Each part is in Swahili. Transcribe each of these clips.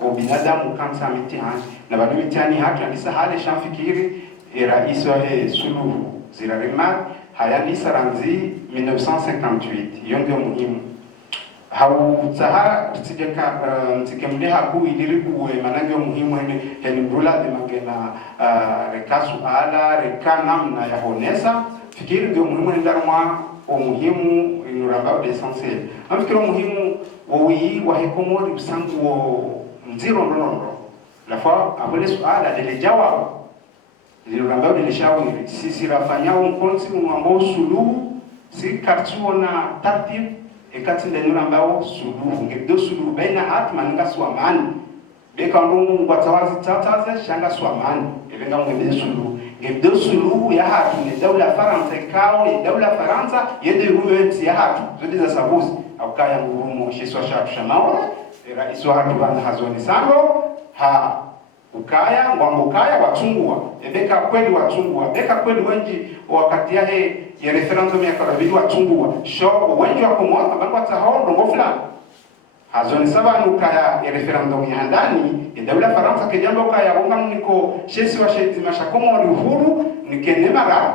ubinadamu kansa mitihani na bado mitihani hatu andisa hale shamfikiri rais wa Suluhu zirarima haya ndisa ranzi 1958 yonge muhimu hau tsijeka mtikemde haku ilirikuwe manage muhimu heni mrula de magena rekasu ala rekanam na ya honesa fikiri ndio muhimu ndarma umuhimu inuramba de essentiel afikiri muhimu wowi wa hekomori usangu wo mziro ndondo la fois abole suala de jawab inuramba de shawiri sisi rafanyao mkonsi mwambo Suluhu si kartuona tartib ekati ndenura ambao Suluhu ngedo Suluhu baina hatma nga swamani beka ndungu ngwatawazi tataze shanga swamani elenga ngende Suluhu ngedo Suluhu ya hatu ni daula Faransa kao ya daula Faransa yede ruweti ya hatu zodi za sabuzi akaya ngurumo shiswa shatu shamawa rais wa hatu bana hazoni sango ha ukaya ngwango kaya watungua ebeka kweli watungua beka kweli wengi wakati ya referendum ya karabili watungua shoko wengi wako mwa bango atahao ndongo fulani hazoni saba nukaya ya referendum ya ndani ya daula Faransa kejambo kaya unga niko shesi wa sheti mashakomo ni uhuru nikenemara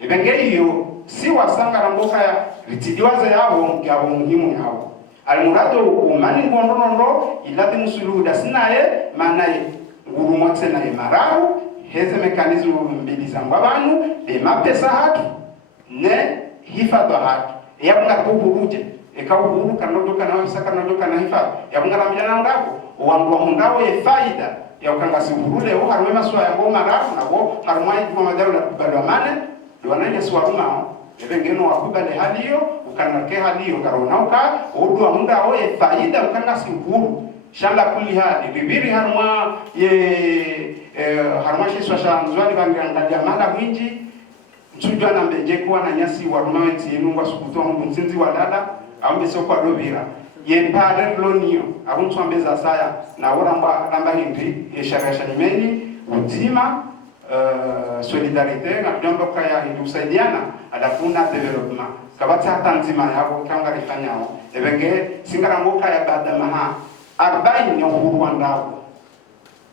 ebenge hiyo si wasanga ramboka ya ritidiwaze yao ngabo muhimu yao almurado umani ngondondo iladi Musuluhu dasinaye manaye ngurumotse na imararu heze mekanizmu mbili zangu abantu de mapesa hatu ne hifadhi hatu yabunga kuburuje ekawuburu kanodoka na wabisaka kanodoka na hifadhi yabunga ramjana ndako wangu hundao ye faida ya ukanga siburule o harwe maswa ya ngoma rafu na go harmai kwa madaru na kubalwamane duwananje swaruma ebengeno wakubale hali hiyo ukanake hali hiyo karonauka odu hundao ye faida ukanga siburu shamba kuli hadi bibiri harma ye harma shiswa shanzwani bangandalia mala mwinji mtujwa na mbeje kwa na nyasi wa rumaweti yenu wasukutoa mtunzi wa dada ambe sokwa dobira ye pare lonio abuntu ambeza saya na oramba namba hindi ye shagasha nimeni utima solidarite na jambo kaya indusaidiana adafuna development kabata tanzima yabo kanga rifanyao ebenge singarangoka ya bada maha 40 ya uhuru wa ndao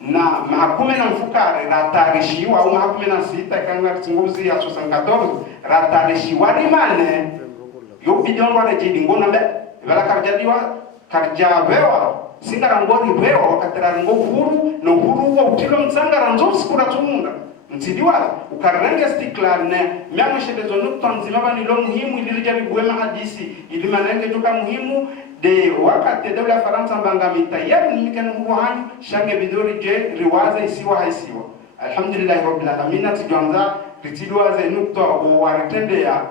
na mahakume na mfukare ratarishiwa au mahakume na sita kanga tinguzi ya 74 ratarishiwa rimane yo bidongo na jidi ngona be bala karjadiwa karjabewa singarangori bewa wakatirarango uhuru na uhuru wa utilo msangara nzosi kura tumunda ntidiwa ukarenge stickler ne myama shedezo nukta nzima bani lo muhimu ilirija bibwema hadisi ilimanenge joka muhimu de wakati daula Faransa mbangamita yari nimikana muwahani shange bidori je riwaza isiwa haisiwa alhamdulillah rabbil alamin tijanza ritidwaza nukta waritende ya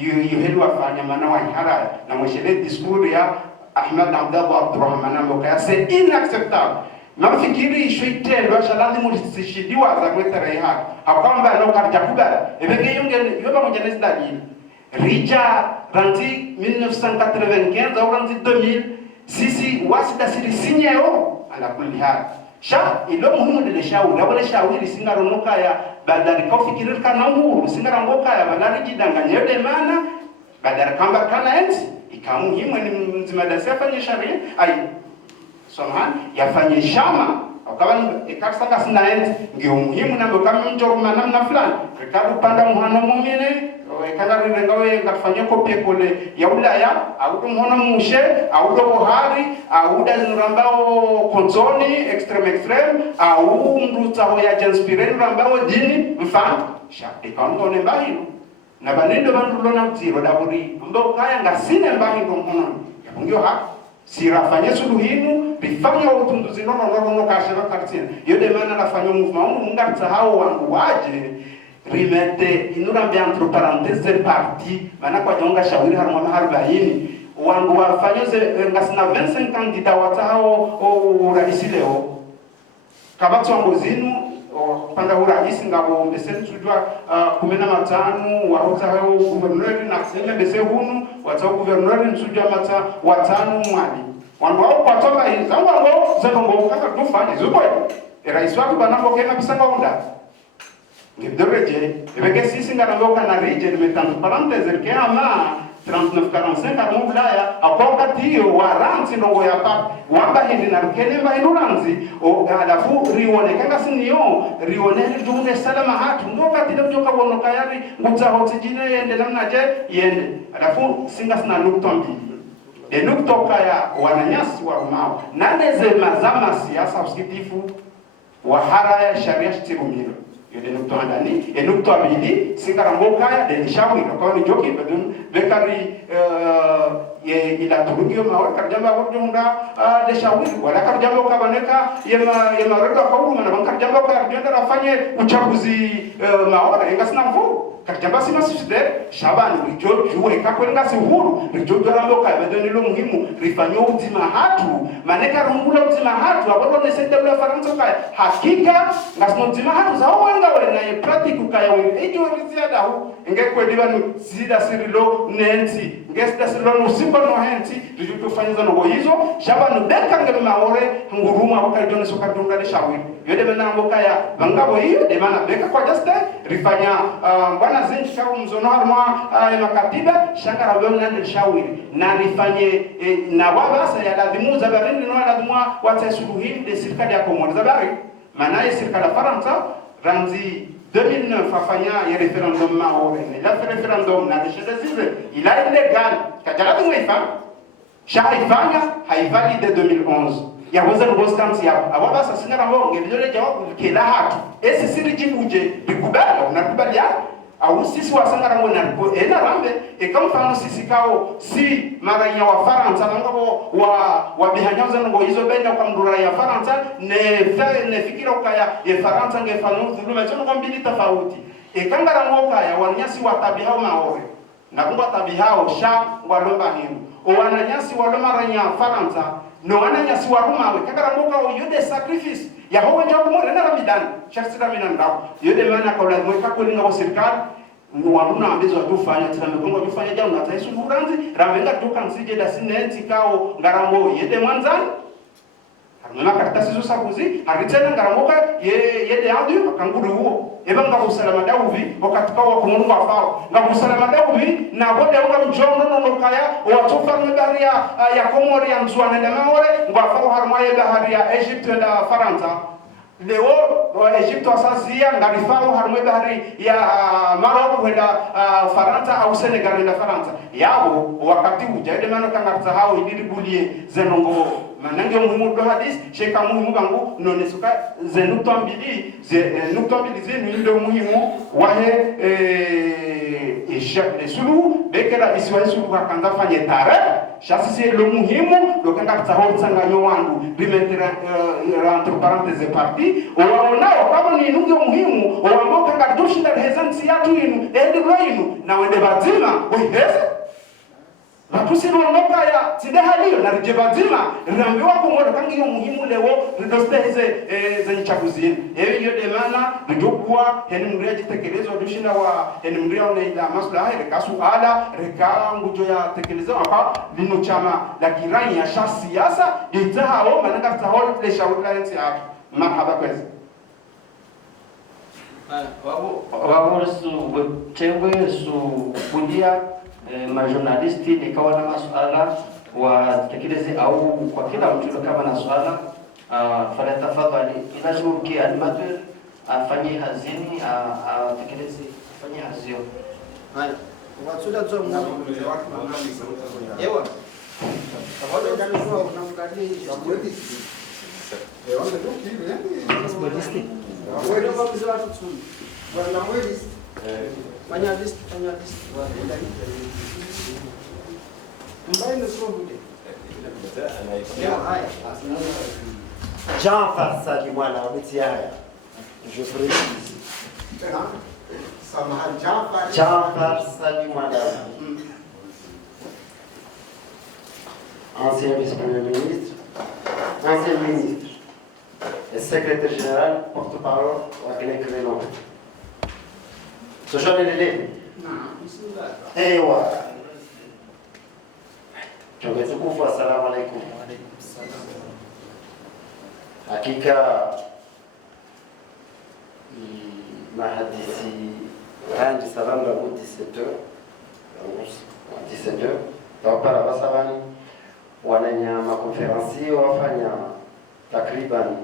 yuhelu afanya manawa hara na mweshele diskuri ya Ahmed Abdallah Abdurrahman amboka c'est inacceptable mafikiri ishoitelo shaladi mulishidiwa za kwetara ya akwamba no karjakubala ebege yonge yoba mjenezi dalili rija ranzi 1995 au ranzi 2000 sisi wasida siri sinyeo ala kulli hal sha ilo muhimu de shauri wala shauri singaronoka ya badari kofikirir kana nguru singarangoka ya badari jidanganya de mana badari kamba kana enti ikamuhimu ni mzima da safanya sharia ai soman yafanye shama akawa ikasanga sinaenzi ndio muhimu na kama mjoruma namna fulani rekadu panda muhano mumine kana rengawe ngafanye kopie kole ya Ulaya au muhano mushe au do Buhari au da nurambao konzoni extreme au mruta ya janspiren nurambao dini mfano shati kanone mbahino na banendo bandulo na mtiro daburi ndo kaya ngasine mbahino mhono ngio ha sirafanye suluhinu bifanya utunduzi nono kashira kartina yode mana nafanya movement mungatsa hao wangu waje rimete inurambia entre parenthèses parti mana kwa jonga shauri harma maharbaini wangu wafanyoze ngasina 25 kandida watao rais leo kabatu ngozinu panda urais ngabo mbese tujwa 15 wahota hao guverneur na kusema mbese hunu watao guverneur nsujwa mata watano mwali wangu wao kwa toba hizo zangu wao zango kaka tufanye zuko rais wako banambo kema bisanga onda ngibdoreje ebeke sisi ngaramboka na region metanto parenthèse ke ama 3945 arimo Ulaya akokati hiyo waranzi ndongo ya papa wamba hindi na rukenemba hinduranzi alafu rionekanga siniyo rionere junge salama hatu ndo katile mjoka wonoka yari ngutsa hotijine yende namna je yende alafu singa sina nukta mbili de nukta kaya wananyasi wa rumao naneze mazama siasa usikitifu wa haraya sharia shtirumiro yode nukta ndani nukta mbili singa ngokaya de shawi kwa ni joki bedun bekari ila turugio mawe karjamba kurjunda de shawi wala karjamba kabaneka yema rodo kauma na karjamba karjunda rafanye uchaguzi mawe ingasina mvu karjamba sima sisde shabani rijo juwe kakwenga si huru rijo dorambo kabedoni lo muhimu rifanyo uzima hatu maneka rungula uzima hatu abolo ne sente bla faransa kaya hakika ngasno uzima hatu za wanga wena ye practice kaya we ejo rizia dahu nge kwedibanu zida sirilo nenti ngesida sirilo nusimba no henti rijo tufanyza no hizo shabani beka nge maore nguruma wakajone soka dunga de shawi yode menango kaya bangabo hiyo de mana beka kwa juste rifanya bwana zinji kama mzono harma ya makatiba shangara wewe nande shawiri na rifanye na wabasa ya lazimu za barini no lazimu watasuluhi de serikali ya Komoro za bari maana serikali ya Faransa ranzi 2009 afanya ya referendum maore la referendum na deshize ila illegal kajalatu mwifa shaifanya haivalide 2011 ya weza ngoskansi ya awabasa singara mbonge ndio jawabu kila hatu esi siri jibuje bikubala unakubaliana au sisi wasangara ngona ko ena rambe kama mfano sisi kao si maranya wa Faransa ngabo wa bihanyaza ngo hizo benda kwa mdura ya Faransa ne fikira ukaya ya Faransa ngefano dhuluma chono kwa mbili tofauti kangara ngoka ya wanyasi wa tabihao maore na kumba tabihao sha walomba himu o wananyasi waloma ranya Faransa no wananyasi wa Roma kangara ngoka o yude sacrifice ya hawa njabu mo na ramidani shasira minandao yode maana kwa lazima ikakulinga wa serikali wanduna ambezo atufanya tena mekongo tufanya jao na taisu buranzi ramenga tuka nsije da sinenti kao ngarambo yede mwanzani harumema karatasi zo sabuzi haritena ngaramoka yede audio akanguru huo eba ngabusalama dauvi wakati kwa kumurumba fao ngabusalama dauvi na bode unga mjono no kaya watofa mbari ya Komori ya mzuana na maore ngafao haruma ya bahari ya Egypt na Faransa leo wa Egypt wasazia ngarifao haruma bahari ya Maroc kwenda Faransa au Senegal na Faransa yabo wakati ujade maana kanga hao idiribulie zenongo manange muhimu do hadis sheka muhimu gangu nonesuka zenukta mbili zenu ndio muhimu wahe sulu bekera isiwa sulu kanza fanye tare shasisi lo muhimu do kanga tsahol tsanganyo wandu rimetera entre parenthèses parti owaonao kama ni nunge muhimu oamboka ngadoshinda hezansi yatu inu inu na wende bazima weheze Batusino ngoka ya tidehaliyo na rijebazima riambiwa Komoro kangi yo muhimu leo ridoste hize zenye chaguzini ewe yo demana rijokwa heni mria jitekelezwa dushina wa heni mria uneila maslaha rekasu ala reka ngujo ya tekelezwa hapa lino chama la kirani ya sha siasa itahao mananga tahol le shauri nsi hapa marhaba kwezi wabo su chembe su kudia majornalisti nikawa na masuala watekeleze au kwa kila mtu kama na swala fala tafadhali inazunguki animateur afanye hazini atekeleze afanye hazio haya wasuda zo mna ewa sababu ndani kwa unamkadi mwezi ewa ndio kile mwezi wewe ndio kwa mzee watu tu bwana mwezi fanya list Jean Farsali mwana wa Mitiaya. Je précise. Jean Farsali mwana. Ancien vice-premier ministre, ancien ministre, et secrétaire général, porte-parole wa Glen Crénon. Ce jeune élève. Ewa. Tumetukufu, assalamu alaikum. Hakika mahadisi handi salamu la 17h 17h. Donc para basabani wananya makonferensi wafanya takriban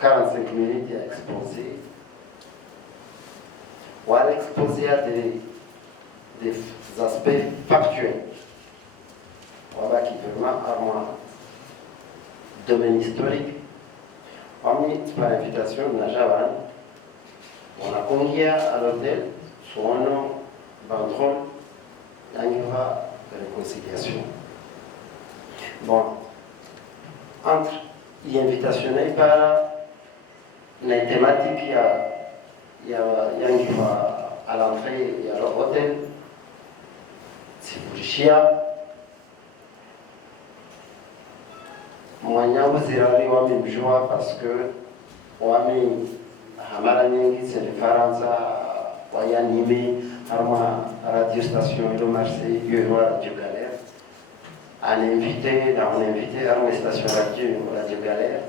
45 minutes ya exposé. Wale exposé à des aspects factuels. Voilà qui vraiment à moi domaine historique. On mis par invitation de Najavan. On a convié à l'hôtel son nom banderole d'Aniva de réconciliation. Bon, entre l'invitationnel par les thématiques, il y a à l'entrée, il y a l'hôtel, c'est pour Chia. Moi, je suis allé joie parce que c'est les Faransa, qui animé à la radio station de Marseille, Radio Galère. On a invité à la station Radio Galère,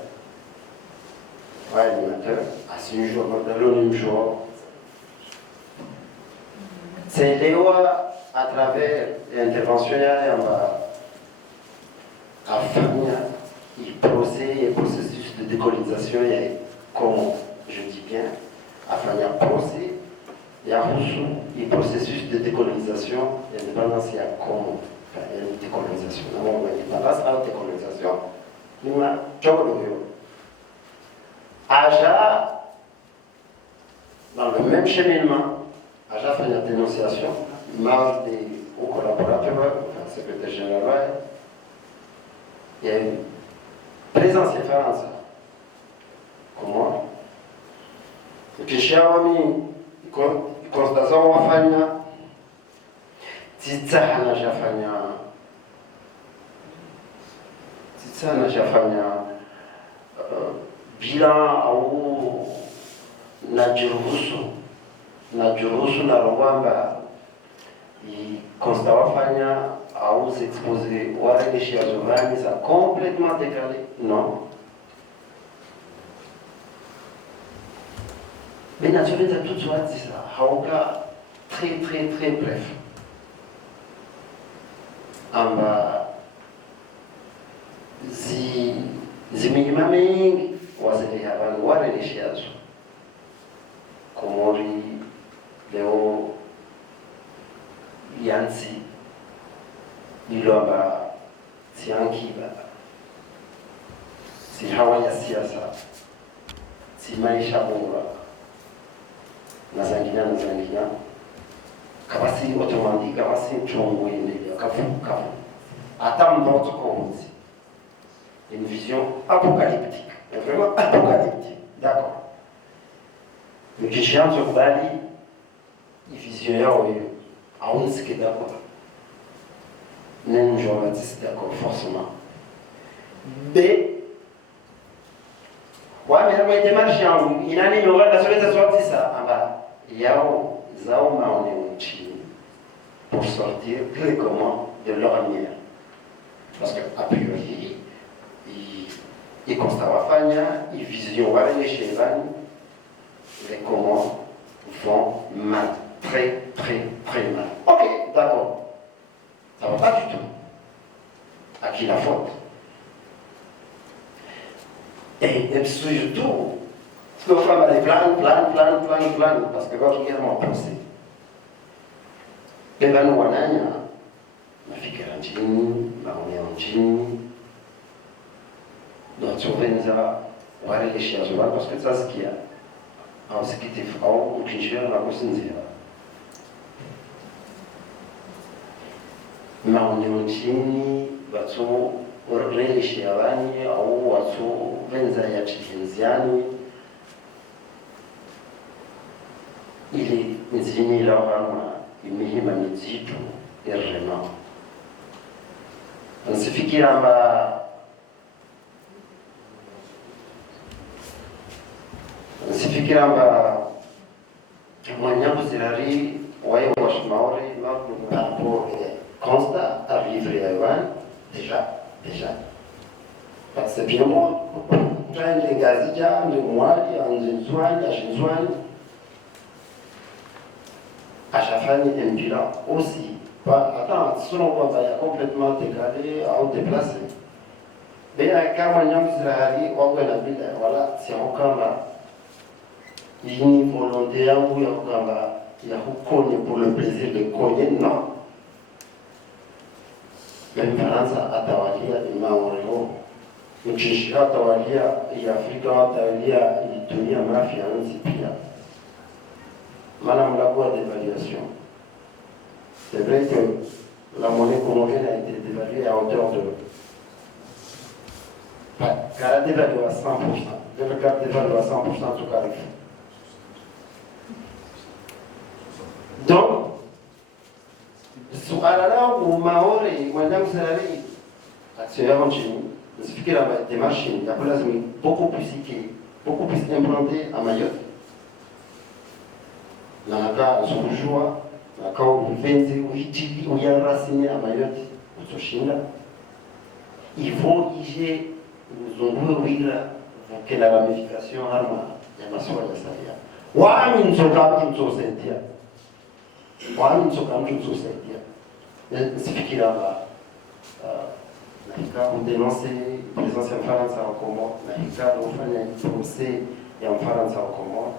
animateur, à ce jour, dans le même jour. C'est Léo à travers l'intervention à Fania, il processus de décolonisation, il y a comment, je dis bien, à Fania procès, il y a Roussou, il processus de décolonisation, l'indépendance, il y a comment, il y a une décolonisation. L'indépendance, la décolonisation, il y a un Aja, dans le même cheminement, Aja fait une dénonciation, mal aux collaborateurs, enfin, secrétaire général, il y a une présence de France. Comment? Et puis, chez Awami, constatation wa fanya, titsana jafanya, bilan au najuruhusu na Rwanda, i constat wa fanya au s'exposer wale les chiens sauvages, ça complètement décalé. Non. Mais naturellement, tout soit dit ça. Hauka très très très bref. Amba minima mingi wazili abantu wale les chiens. Komori leo yansi nilomba siankiba si hawa ya siasa si maisha bora na zangina kama si autrement dit kama si mchongo ile kafu hata mtoto konzi une vision apocalyptique, vraiment apocalyptique, d'accord. Mais que j'ai entendu Bali, il visionnaire à on ce qui est d'accord. Non, Jean-Baptiste d'accord forcément. Mais ouais, mais la démarche il a mis la société sorti ça en bas. Il y a Zauma on est en Chine pour sortir comment de leur lumière. Parce qu'à priori, il constate il vision les chevaux, les comment vont mal, très très très mal. Ok, d'accord. Ça ne va pas du tout. À qui la faute? Et surtout, ce qu'on fait, les plans, parce que quand je regarde mon pensée, les gens nous ma fille est en Chine, ma mère en Chine, notre survenza, on va aller les chiens parce que ça, c'est ce qu'il y a. Alors, ce qui était frau, ou qui gère la conscience. Mais on est en Chine, les chiens, ou venza ya chihenziani, il est nzini là, imihima mizitu, irrement. Nsifikira kwamba mwanyangu zirari wae washmauri pour constat à vivre à Ivan déjà parce que bien moi quand les gazija le mwali anzwani à Chafani un bilan aussi Attends, selon moi, il est complètement décalé ou déplacé. Mais quand on a voilà, c'est encore là. Il y a une volonté, il y a pour le plaisir de connaître, non. Même France, à Tawalia, il m'a envoyé. Le Tchéchia, Tawalia, et Afrique, Tawalia, il tenait à mafia, un cipia. Madame la voie d'évaluation. C'est vrai que la monnaie comorienne a été dévaluée à hauteur de. Car elle a dévalué à 100%. Le regard dévalué à 100% tout carré. Donc, sualala ou maori, madame Salari, actuellement chez nous, il suffit qu'il y ait des machines, il y a beaucoup plus équipées, beaucoup plus implantées à Mayotte. Dans le cas de ce jour, dans le cas où il y a un racine à Mayotte, au Chine, il faut y ait que la ramification arma, il y a ma soie de ça. Wamin Sokam Society. Wamin Sokam Society. Il suffit qu'il y a on dénonce les anciens Français en commun, on fait un procès et en France en commun.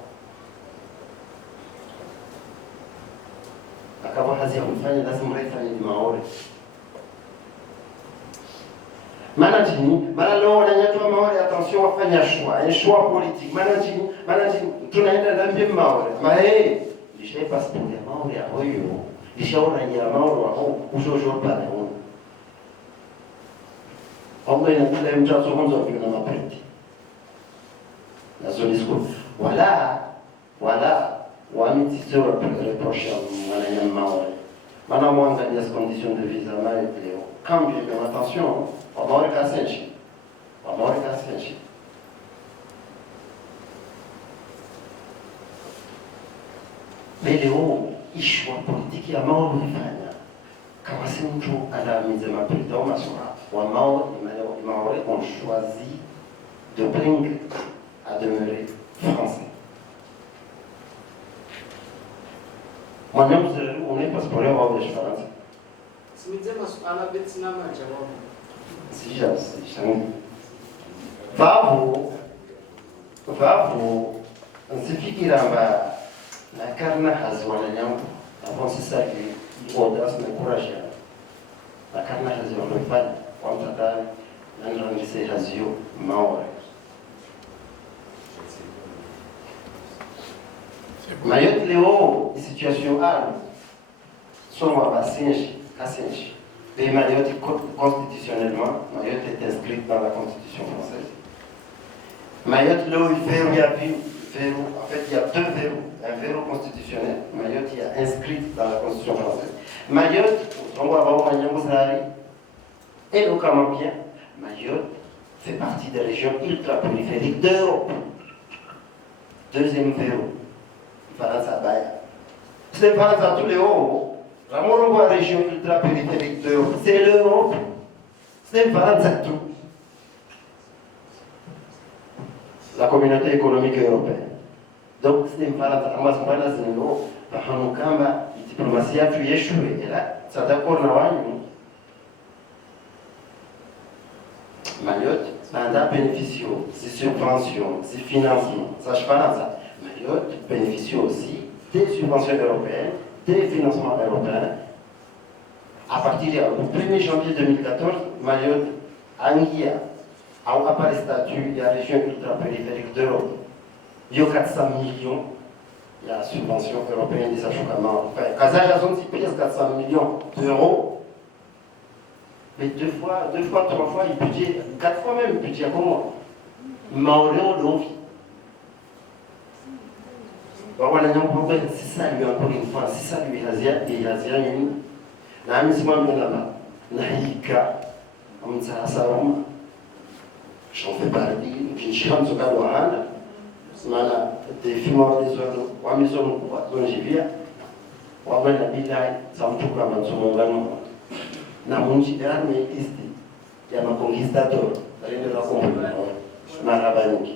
Akaba hazi mfanye lazima mrefanye ni maore. Manajini, malalo wananyatwa maore, attention wafanya un choix politique. Manajini, tunaenda ndambi maore. Mae, lishe passport ya maore ya hoyo. Lishe ona ya maore wa ho, ujojo pale ho. Ongo ina kila mchazo honzo vina mapreti. Na zoni school. Voilà. Wamiti se reproche à Maori. Madame Wanga a des conditions de visa, quand bien, attention, on va regarder Senchi. Mais les hauts, ils choix politiques, à Maori, quand c'est un jour à la mise de ma présidente, Maori ont choisi de Bling à demeurer français. Mwanyam zero une pasipori wao ya Ufaransa. Simitsema ana betsina macha wao. Si Vavu nsifikira mba na karna hazwana nyambo. Avant c'est ça qui audace na courage. Na karna hazwana fanya kwa mtadani na nrangise hazio maore. Mayotte Léo, situation arme, sont à Singe. Mais Mayotte, constitutionnellement, Mayotte est inscrite dans la Constitution française. Mayotte Léo, il verrou, en fait, il y a deux verrous. Un verrou constitutionnel, Mayotte il est inscrite dans la Constitution française. Mayotte, on va voir Mayotte, et localement bien, Mayotte fait partie des régions ultra-périphériques d'Europe. Deuxième verrou. C'est pas à tous les hauts. La moindre région ultra-périphérique d'Europe, c'est l'Europe. C'est pas à tout. La communauté économique européenne. Donc, c'est pas à moi, c'est pas à zéro. Par exemple, la diplomatie a pu échouer. Et là, ça d'accord, Mayotte, ça a bénéficié des subventions, des financements. Ça, je parle de ça. Mayotte bénéficie aussi des subventions européennes, des financements européens. À partir du 1er janvier 2014, Mayotte a apparaît le statut de la région ultra-périphérique d'Europe. Il y a 400 millions de subventions européennes des achats. Kazaj a pris 400 millions d'euros. Mais deux fois, 3 fois, le budget, 4 fois même le budget comment Maoré on l'envie. Voilà, c'est ça lui encore une fois, c'est ça lui Hazia une. Na misma mlama, naika, amtsasarum. J'en fais partie, Kinsham Zokalouana, Mana, des films des zones, Wamison, Zonjivia, Wabana Bilai, Samtuka Mansumongano, Namunji Arme Isti, Yama Conquistador, Rende la Comune, Marabaniki.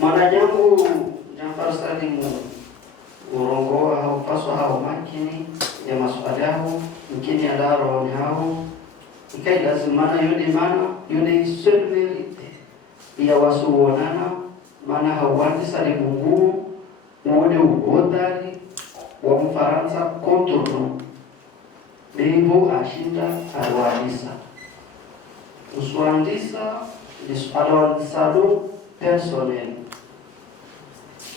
Mwanajangu Jafar Salim urongoa haupaswa hao makini ya maswali yao mkini adaro ni hao ikai lazimana yode mana yode serverite ya wasuonana mana hawandi sali mungu uode uhodari wa Mfaransa kontorno Debo ashinda alwandisa uswandisa alwandisalo personnel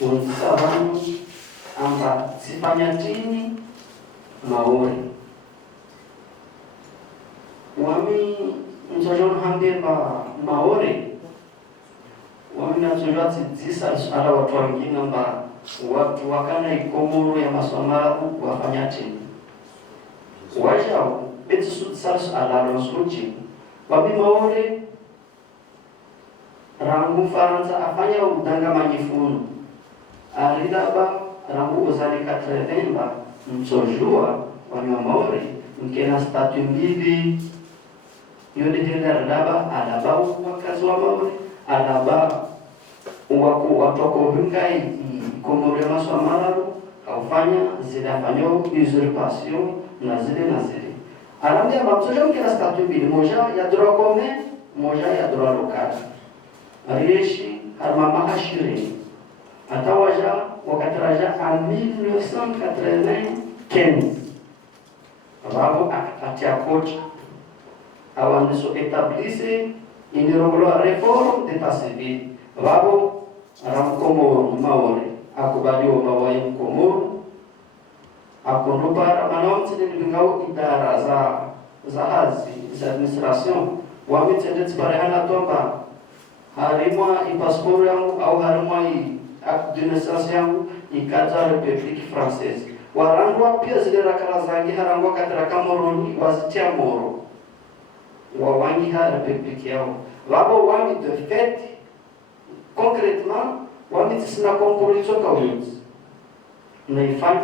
undisa vanu amba sipanyatini maori wami mzojon hambemba maori wami nazojwa tsitsisa ala watu wengine amba watu wakana ikomoro ya maswamarabu wafanyatini wajao beti sudsalos alalo suji wabi maori rangu Faransa afanya udanga manifunu aridaba rangu uzani katrevemba msojua wanywa maori mkena statu mbili yode henda radaba alaba wakazi wa maori alaba wako watoko vingai komore maswa marabu haufanya zidafanya usurpation na zile alambia msojua mkena statu mbili moja ya droit commun moja ya droit local Ariyeshi harmama hashiri atawaja wakataraja en 1995 Bravo atia coach avant de se établir une réforme d'état civil Bravo ramkomo maore akubaliwa mawaye mkomo akonopara manonzi ngao idara za hazi za administration wamitendeti barehana tomba harimwa ipasiporo yangu au harimwa acte de naissance yangu ikaja Republique Française warangwa pia zile rakala zangi harangwa katara kamoroni wazitia moro wawangi ha Republique yao wabo wami de fait concrètement wami tisina compromiso kawuzi naifanya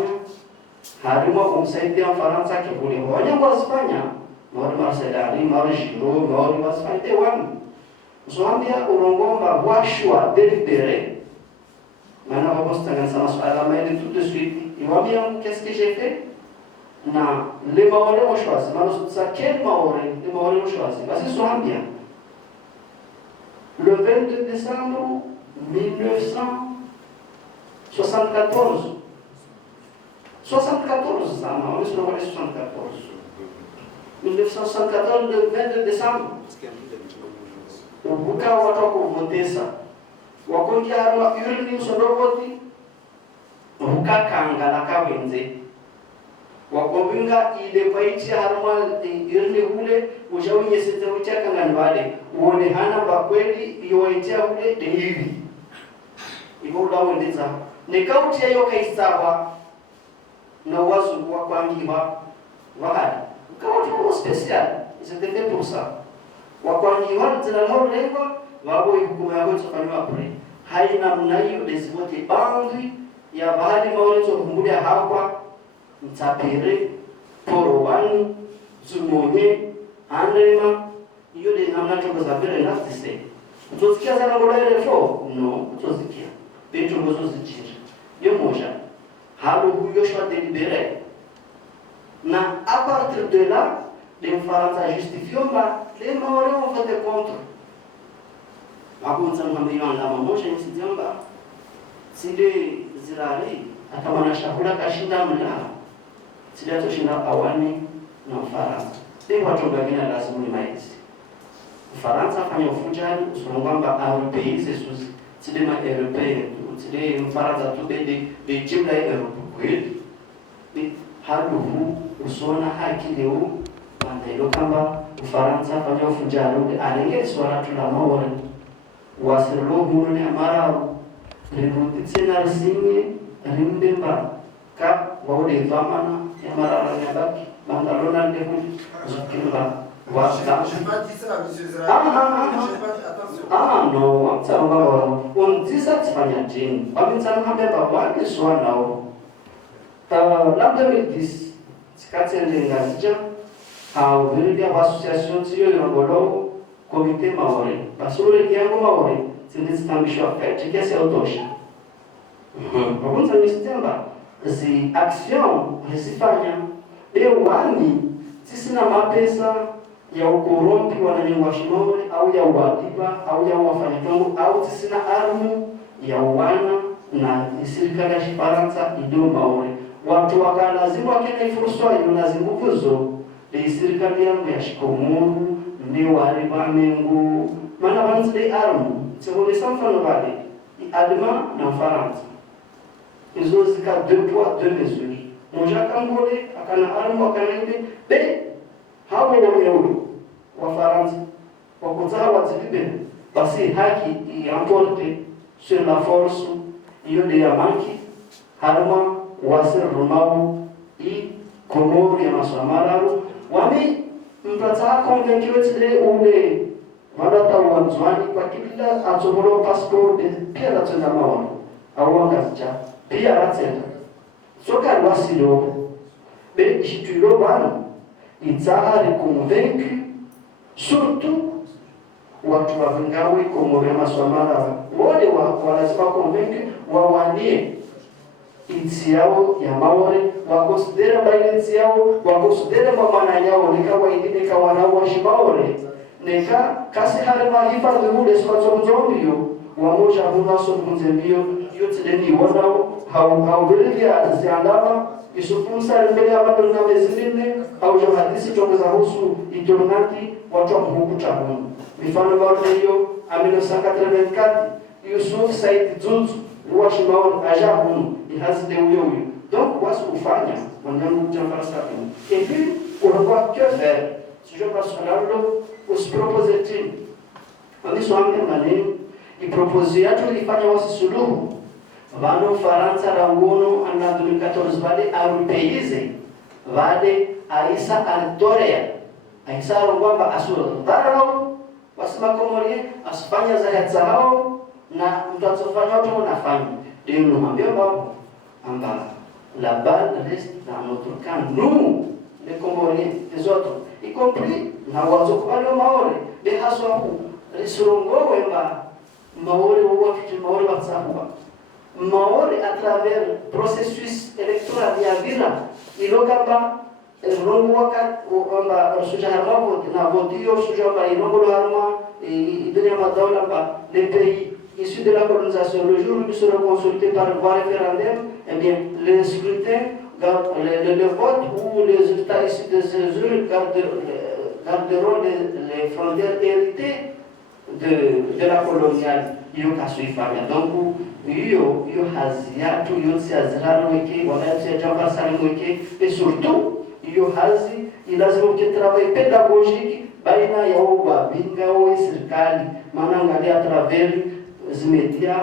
harimwa kumsaidia Mfaransa kibuli wanyango wasifanya mori Marcelari mori Giraud mori wasifanya wami Zoambia urongomba washwa délibéré. Maintenant, on va poster ça à la main tout de suite. Il va bien, qu'est-ce que j'ai fait? Non, les Maoris ont choisi. Maintenant, ça, quel Maori? Les Maoris ont choisi. Parce que Zoambia, le 22 décembre 1974, 74, ça, on est sur le 74. 1974, le 22 décembre. Ubuka watu kuvotesa wakongia harwa urni usodovoti ubuka kangala kawenze wakobinga ile kwaiti harwa urni ule ujaunye sete uchaka ngandwale uone hana bakweli yoitia ule de hivi ibola wendeza nekauti yayo kaisawa na wazu wa kwangiwa wahali ukawatu special c'était fait pour ça wakwangiwa zinalo lengo wabo hukumu yao tsofanywa pale haina mnayo lesivote bandwi ya bahali maolezo kumbulia hapa mtapere porowani zumonye andrema iyo de namna chokoza pere nafsi utosikia sana ngola ile fo no utosikia beto gozo zichira yo moja halu huyo shwa délibéré na à partir de là les Français justifient les Maoris ont voté contre. Akunza mwambiwa ndama moja msidiamba sile zirari akamana shakula kashinda mla sile toshinda awani na Ufaransa. Ndio watu wengine lazima ni maizi. Ufaransa fanya ufujani usulongamba européen c'est sous sile ma européen sile Ufaransa tu de jimla européen. Ni haluhu usona haki leo Mandelo kamba Ufaransa fanya ufujani alenge swala tula Maori wasirlo hurune amararu ributi tsenar singe rimbemba ka wawde famana ya marara nyabaki bangalona ndehu zukimba Voilà. Je n'ai pas dit ça, monsieur Zra. Attention. No, on dit ça, tu vas y aller. On dit ça, on va pas que soit là. L'an 2010, c'est quand il y a a ouvert une association de Angolo, comité Maori. Parce que le Kiango Maori, c'est une distinction faite, qui est autoché. Par contre, ça me c'est action, c'est pas et wani, si c'est na mapesa ya ukorompi wananyengwa shimori au ya uwadiba au ya wafanyakazi au sina armu ya wana na serikali ya Faransa ido Maori watu wakalazima wakena fursa hiyo lazima kuzo de serikali yangu ya shikomuru ni wariba mengu maana wanzi armu sio ni samfano wale adema na Faransa izo zika 2 poids 2 mesures moja kangole akana armu akana hivi be hapo wao wa Faransa wakuzaa wazibibe basi haki iamporte sur la force hiyo de yamanki harma wase romao i komoro ya masamararu wami mpata convaincu tile ule wadata wanzwani kwa kila atoboro passport de pia ratenda mawa au ngacha pia ratenda soka wasilo be jitulo bana itahari convaincu surtout watu wa Vingawi Komoro ya Maswamara wale wanasema convaincu wawanie insi yao ya Maori wakonsidera bainsi yao wakonsidera mamana yao nikawa ingine kawa na washimaori nika kasi harima hifadhi ule swazo mzombio wamoja huna so mzembio yote deni wanao haubelia ziandama isufunsa mbele ya watu na mezimine au johadisi tokeza husu itornati watu wa mhukuta Mungu mifano baada hiyo amino sanga 34 Yusuf Said Zuzu washimaoni ajabu ihazide huyo donc wasi kufanya wanyangu kutambara sabu et puis on va que faire si je passe à l'autre os proposer on dit souvent maneno ipropose yatu ilifanya wasi suluhu vano Faransa rangono ana 2014 vale arupeize vale aisa altorea aisa rongwamba asura dharau wasema komorie asifanya za yatsahao na mtu atsofanya watu wanafanya ndio mwambie baba amba la balle reste dans notre camp nous les Comoriens les autres y compris na wazokubali Maori de haswa risurongo wemba Maori wote Maori watsahua Maori à travers processus électoral ya vila ilokamba rongo wakati amba suja harma na vodio suja ba ilongo harma idenya madaula ba les pays issus de la colonisation le jour où ils seront consultés par voie référendaire eh bien le scrutin le vote ou les résultats issus de ces urnes garderont les frontières héritées de la coloniale hiyo kasuifanya donc hiyo haziatu yote azirano weke wakati ya jamba sana weke et surtout hiyo hazi ilazima travail pédagogique baina ya wabinga wa serikali maana angalia travers zimedia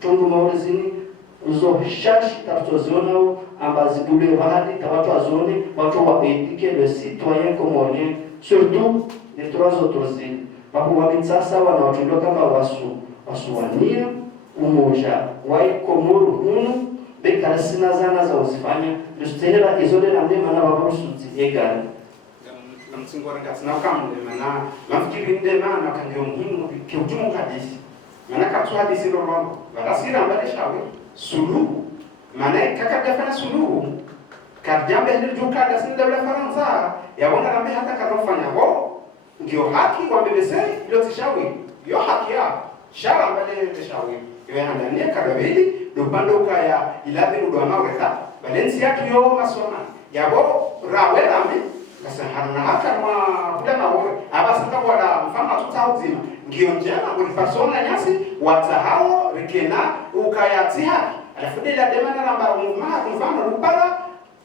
tungu maulizini uzo shashi tatoziona ambazi bule bahadi watu azone watu waedike le citoyen comorien surtout les trois autres îles wakuwa sasa wanaotolewa kama wasuwania umoja wa Komoro hunu bekara sina zana za uzifanya lustehera izole na ndema na wabusuti egani na msingora ngati na kamle mana mafikiri ndema na kanyo muhimu kiujumu kadisi mana kapsu hadisi romo balasira mbele shawe suluhu mana kaka defana suluhu kadjambe ndirjuka da sinda la Faransa yabona rambe hata kanofanya ho ndio haki kwa BBC yote shawe yo haki ya shara mbele shawe yo handania kadabili dopando kaya ilabe udwana weka Valencia kiyo masoma yabo rawe rambe kasa harna haka ma bulama wore abasanga wala mfano tutauzima ngiyo njema kwa persona nyasi watahao rikena ukayatiha alafu de la demande namba mfano lupala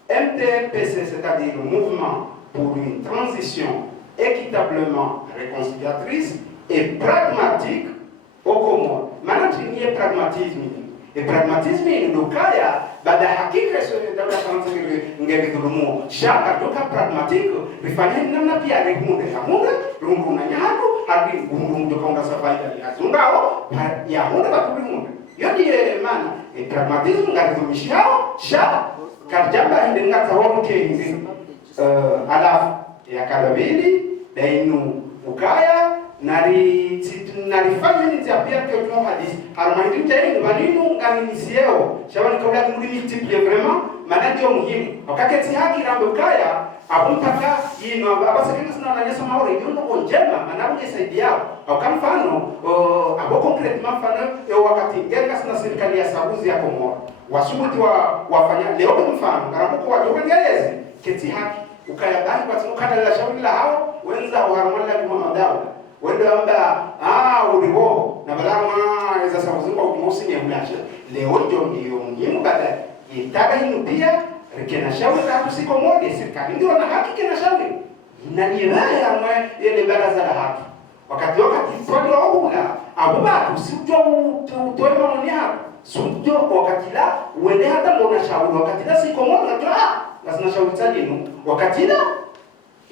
MTPC c'est-à-dire le mouvement pour une transition équitablement réconciliatrice et pragmatique au Comores. Maintenant, il y a pragmatisme. Et pragmatisme, il y a baada ya hakika dawla ya Faransa ngelidhulumu shaka doka pragmatique rifanye namna pia rekunde hamuna runguna nyado hadi gundu doka unga safari ya zungao ya hunda batulunga yodi maana pragmatisme ngalidhulumishao sha karjamba hindi ngata wote hindi alafu ya kadabili dainu ukaya narifanya ni tabia ke tu hadis harmani tayari maneno ngani sieo shabani kabla kumudi multiple vraiment maneno muhimu wakati haki rambe ukaya abumpaka ino abasa kitu sana na nyesa maore yundo konjema manabu yasaidia au kama mfano abo concrete mfano wakati ngenga sana serikali ya Sabuzi ya Komoro wasubuti wafanya leo kwa mfano karamuko wa jokangelezi keti haki ukaya bali kwa sababu kada la shauri la hao wenza wa harmani la Madawa wende amba uliwo na balama za Sabuzi kwa kumosi ni mlasha leo ndio muhimu baada itaka hinu pia rikena shauri la kusiko moja serikali ndio na haki kena shauri na niwaya mwe ile baraza la haki wakati swali wa ula abubatu sio utoe maoni yako sio wakati la uende hata mbona shauri wakati la siko moja tu lazima shauri tani wakati la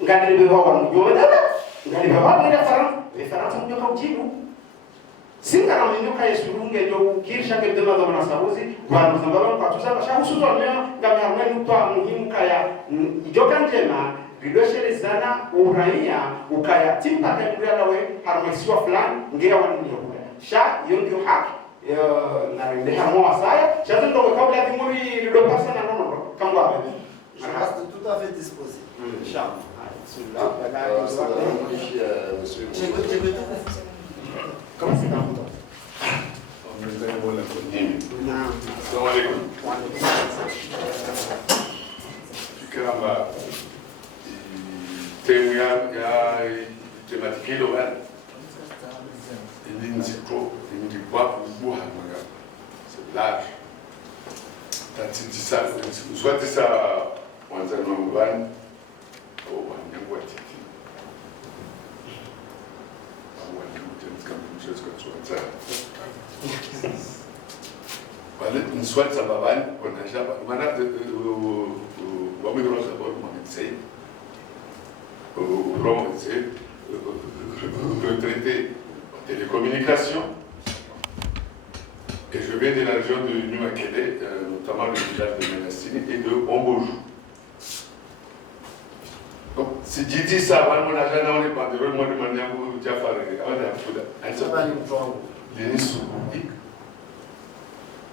ngadilebe wao mjomba ngadilebe wao ni Faransa ndio kaujibu singa na mnyuka yesurunge ndio kirsha kedema za Sabuzi kwa mzambaba kwa tuzaba shahusu ndio ngamia mwenu toa muhimu kaya ijoka njema ridoshe sana uraia ukaya timpa kaimbuya nawe harmesiwa fulani ngea wanini yokuya sha hiyo ndio haki na ndio hamoa saya sasa ndio kabla ya timuri ridopasa na nono kama wapi Je reste tout à fait disposé. Inch'Allah. Comment c'est dans votre Karamba temu ya tematiki hilo bana ili nzito kwa kubuha mwaga c'est large tatitisa soit ça wanzani wa mbani au wanyangu wa titi au wanyangu tenzika mchezo kwa tuanza wale niswali za babani kwa nashaba maana wamegeuza sababu mwanamsei retraité en télécommunication et je viens de la région de Nouakchott, notamment le village de Menassini et de Ombojou. Donc, si je dis ça, on n'a jamais eu de moi de manière où tu as fait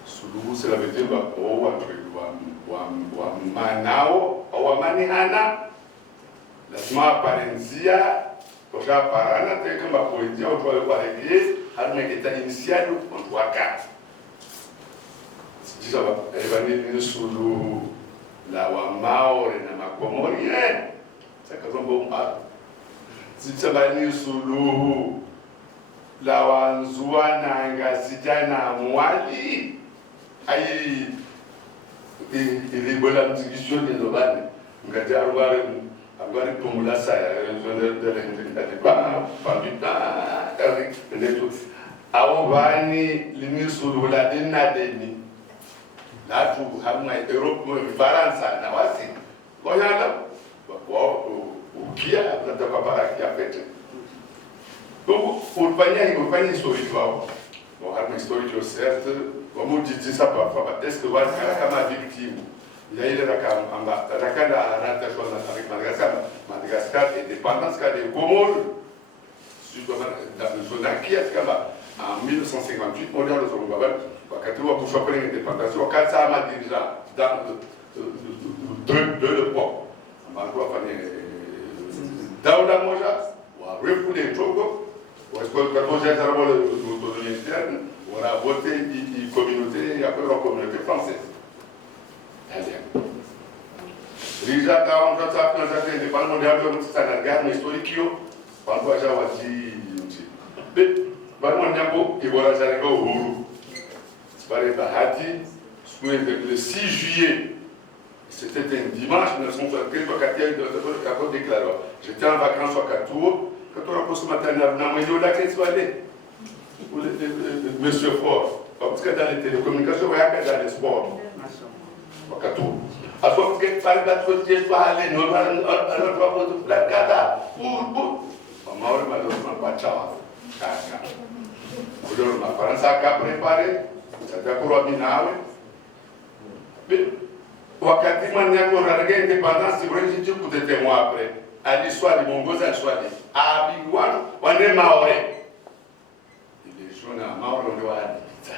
Suluhu, cela veut dire Manao, Manihana, lazima parenzia, tosha parana, kama poezia, on doit voir l'église, on est initial, on doit quatre. Si ça va, elle va venir Suluhu, la Wamao, et la Makomori, c'est comme bon pas. Si ça va venir Suluhu, la Wanzuana, Ngasijana, Mwali, ayi ilibona mzikisho ni lobani ngati arware tumula saya de pandita avec les autres awo bani linisulula inadeni latu hamna Europe Faransa na wasi koyala wao ukia nataka baraka ya pete donc ufanya historia wao bon harma historia certes comme on dit ça parfois, est-ce que voilà comme victime, il y a eu avec Madagascar et dépendance des Comores, dans le zone en 1958, on a le Zorobabel, quand on a pour choper l'indépendance, quand ça m'a déjà dans de l'époque, on m'a dans la Moja, on a refoulé le Togo, on a l'autonomie interne. On a voté une communauté, après la communauté française. Déjà, quand on a fait l'indépendance, on a fait la guerre historique, on a fait le 6 juillet, c'était un dimanche 1973, déclaré. J'étais en vacances à Katour, quand on a posé ce matin, on a dit Monsieur Fort, parce que dans les télécommunications, il y a que dans les sports. wakati aso ke parba to je pale no ala kwa la kata maure malo kwa chawa kaka kudo na faransa ka prepare sasa kwa binawe wakati manya ko rarga indépendance ibrahim ci ku de mois après à l'histoire de Mongoza l'histoire de Abigwan wane maore ile jona maore ndo adita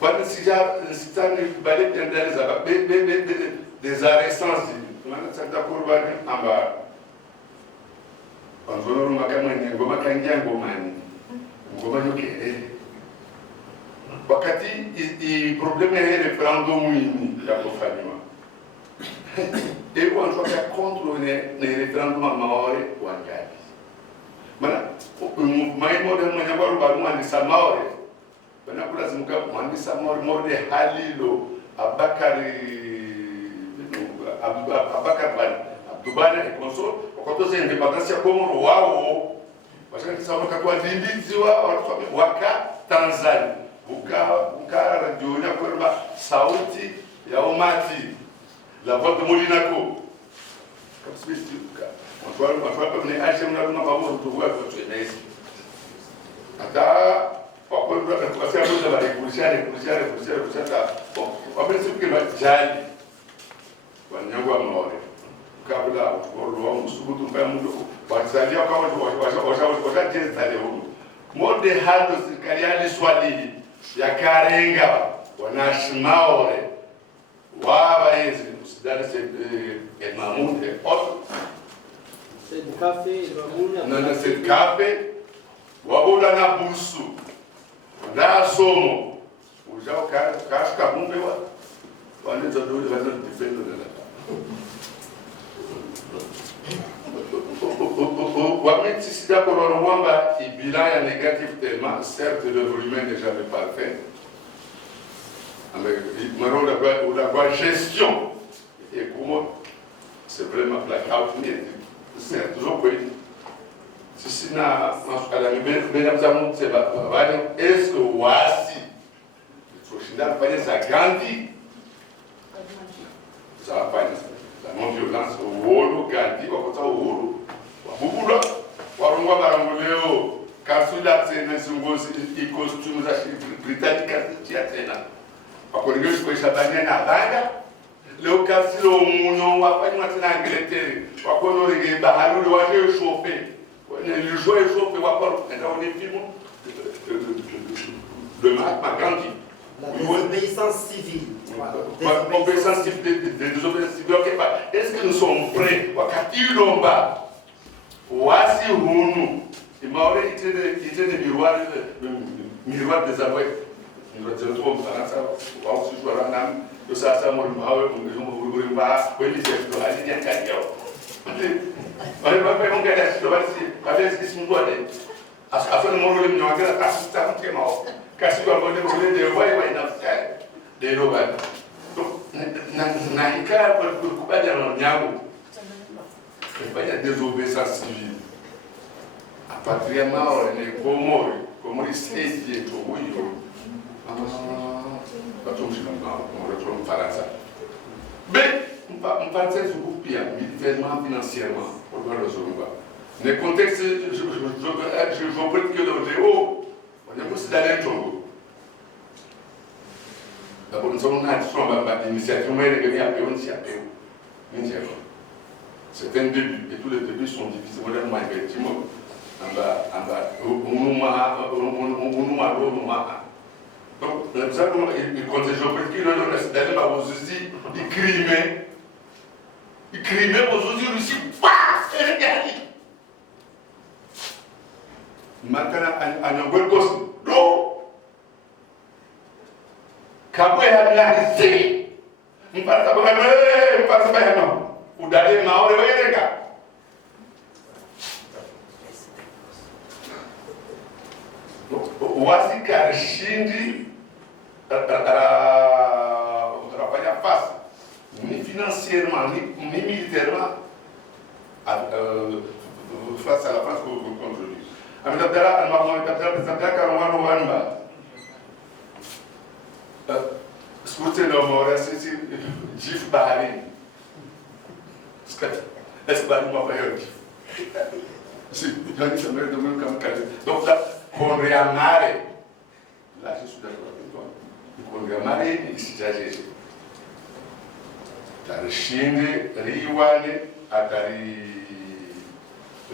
quand si ça ne balait bien dans des arrestants mana santa kurba ni amba panzoro makama ni ngoma kangia ngoma yoke wakati i problème est référendum ni ya kufanywa et on soit contre les référendums maore wangapi mana mai modern mwenye baru mwandisa maore bana kulazimika mwandisa maore halilo abakari abdubana et consort okotoza independance ya Komoro wao bashaka sawa kwa ndindiziwa waka Tanzania buka radio ya kwamba sauti ya umati la voix de Molinaco comme spécifique on soit comme les HM na luna babu to wa ko tsenesi ata kwa kwenda kwa sababu za kushare bon kwa principe que jali wanyangwa maore kabla utoro msubutu mpamundo wasalia kama washa leo mode hado serikali ya Swahili ya Karenga wanashimaore wabaenzi usidani c'est Mamoud et autres c'est café na c'est café wabola na busu na somo ujao kashka bumbe wa wanaweza dole wazao defendo na Wameti sida korono mwamba bilan ya négatif tellement certes l'œuvre humaine n'est jamais parfait mais la gestion et comment c'est vraiment blackout c'est toujours quoi si sina masukala benamzamu seba bali est-ce que wasi toshinda fanya za Gandhi ça va pas la non-violence uhuru Gandhi kwa kota uhuru wabubula warungwa baranguleo kasula tena singozi costume za britannique ya tena akoringeshi kwa shabania na banda leo kasilo munyo wafanywa tena Angleterre wakono rege bahalu wa chauffer le joie chauffer wakoro ndio ni film de Mahatma Gandhi la désobéissance civile. Obéissance civile, désobéissance civile, ok, est-ce que nous sommes prêts? Wakati lomba, wasi hunu, il m'a été des miroirs des avoués. Nous avons trouvé en France, on va aussi jouer à la nam, que ça, ça, moi, je me vois, oui, c'est le rallye d'un gagnant. On n'est pas fait mon gars, je dois dire, avec ce qui se me doit d'être. Afin de m'envoyer une enquête, assistant qui est mort. Kasi kwa mbele mbele de wai inafanya de roba na hikaya kwa kubadilika na nyango kufanya désobéissance civile apatriement ne como state yetu huyo batumshi kama on Faransa mais Faransa pia militairement financièrement pour le Zomba le contexte je vois que le géo on est aussi d'aller Togo. D'abord, nous avons une initiative, c'est un début, et tous les débuts sont difficiles, modernement, effectivement. Donc, nous avons une contingent politique, nous d'aller à vos outils, il Crimée, vos outils, Russie, et regardez. Maintenant, en Gold Coast, l'eau, Kabwe a la si, on passe pas non, ou d'aller maore les gars. Wasi Karshindi, travailler face, ni financièrement, ni militairement, face à la France contre lui. Amidabdala al-Mahmoud Abdel Zabdaka Rwanda Scute no more sisi jif bahari. Est-ce que nous m'avons eu? Si, il a dit ça me demande comme calme. Donc là, on réamare. Là, je suis d'accord avec toi. On réamare ici, j'ai. Tarishinde, riwane, atari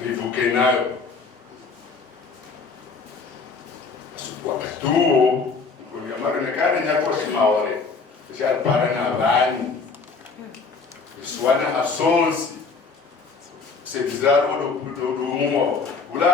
rivuke nayo. Wakati huo kuliamara nekane nyako simaore. Sisi para na bani. Swana asonsi. C'est bizarre do mumo. Ula